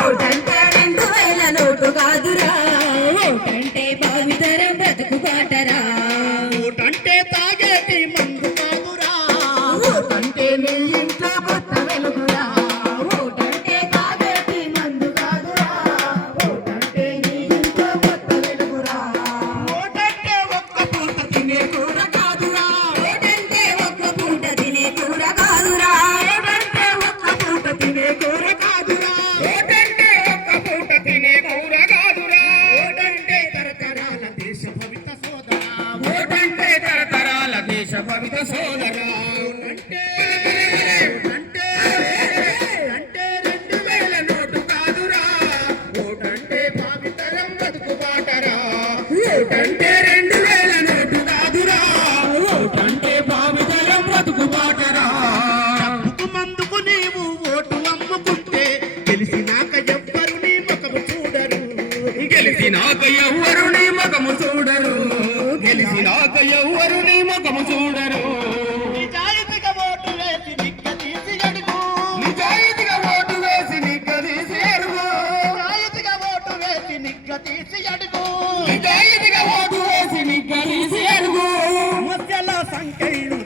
ఓటంటే 2000 note కాదురా, ఓటంటే భావితరం బ్రతుకు బాటరా. ఓటంటే తాగేటి మందు కాదురా, ఓటంటే నీ ఇంట్లో కొత్త వెలుగురా. ఓటంటే తాగేటి మందు కాదురా, ఓటంటే నీ ఇంట్లో కొత్త వెలుగురా. ఓటంటే ఒక్క పూట తినే కూర కాదురా, ఓటంటే ఒక్క పూట తినే కూర కాదురా. ఓటంటే ఒక్క పూట తినే కూర కాదురా, ఓటంటే ఒక్క పూట తినే కూర కాదురా. ఓటంటే తరతరాల దేశ భవిత సోదరా, ఓటంటే తరతరాల దేశ భవిత సోదరా. ఓటంటే అంటే అంటే 2000 నోటు కాదురా, ఓటంటే భావితరం బతుకు బాటరా. ఓటంటే 2000 నోటు కాదురా, ఓటంటే భావితరం బతుకు బాటరా. డబ్బుకు మందుకు నీవు ఓటు అమ్ముకుంటే గెలిసినాక ఎవ్వరు నీ ముఖము చూడరు, గెలిసినాక ఎవ్వరు నీ ముఖము చూడరు, గెలిసినాక ఎవ్వరు నీ ముఖము చూడరు. నిజాయితీగా ఓటు వేసి నిగ్గదీసి అడుగు, నిజాయితీగా ఓటు వేసి నిగ్గదీసి అడుగు, నిజాయితీగా ఓటు వేసి నిగ్గదీసి అడుగు, నిజాయితీగా ఓటు వేసి నిగ్గదీసి అడుగు. సమస్యల సంఖ్యలు